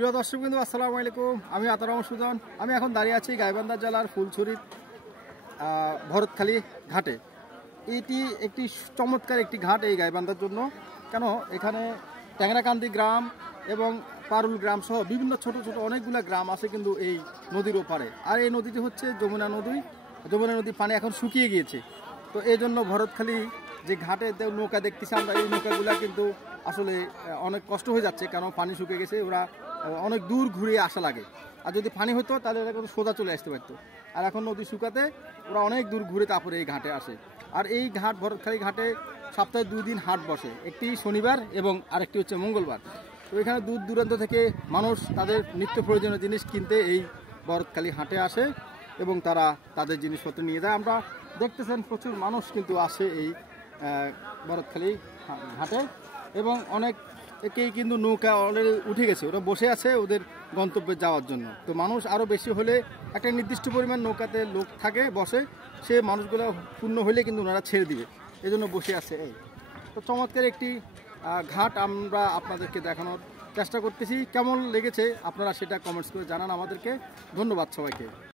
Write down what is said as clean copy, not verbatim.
প্রিয় দর্শকবৃন্দ, আসসালামু আলাইকুম। আমি আতার রহমান সুজন। আমি এখন দাঁড়িয়ে আছি গাইবান্ধা জেলার ফুলছড়ি ভরতখালী ঘাটে। এটি একটি চমৎকার একটি ঘাট এই গাইবান্ধার জন্য। কেন, এখানে ট্যাংরাকান্দি গ্রাম এবং পারুল গ্রাম সহ বিভিন্ন ছোট ছোট অনেকগুলো গ্রাম আছে কিন্তু এই নদীর ওপারে। আর এই নদীটি হচ্ছে যমুনা নদী। যমুনা নদীর পানি এখন শুকিয়ে গিয়েছে। তো এই জন্য ভরতখালী যে ঘাটে নৌকা দেখতেছি আমরা, এই নৌকাগুলো কিন্তু আসলে অনেক কষ্ট হয়ে যাচ্ছে, কারণ পানি শুকিয়ে গেছে। ওরা অনেক দূর ঘুরিয়ে আসা লাগে। আর যদি পানি হতো তাহলে এরা কিন্তু সোজা চলে আসতে পারতো। আর এখন নদী শুকাতে ওরা অনেক দূর ঘুরে তারপরে এই ঘাটে আসে। আর এই ঘাট ভরতখালী ঘাটে সপ্তাহে 2 দিন হাট বসে, একটি শনিবার এবং আরেকটি হচ্ছে মঙ্গলবার। তো এখানে দূর দূরান্ত থেকে মানুষ তাদের নিত্য প্রয়োজনীয় জিনিস কিনতে এই ভরতখালী হাটে আসে এবং তারা তাদের জিনিসপত্র নিয়ে যায়। আমরা দেখতেছেন প্রচুর মানুষ কিন্তু আসে এই ভরতখালী ঘাটে এবং অনেকেই কিন্তু নৌকা অলরেডি উঠে গেছে, ওরা বসে আছে ওদের গন্তব্যে যাওয়ার জন্য। তো মানুষ আরও বেশি হলে একটা নির্দিষ্ট পরিমাণ নৌকাতে লোক থাকে বসে, সে মানুষগুলো পূর্ণ হলে কিন্তু ওনারা ছেড়ে দিবে, এজন্য বসে আছে। এই তো চমৎকার একটি ঘাট আমরা আপনাদেরকে দেখানোর চেষ্টা করতেছি। কেমন লেগেছে আপনারা সেটা কমেন্টস করে জানান আমাদেরকে। ধন্যবাদ সবাইকে।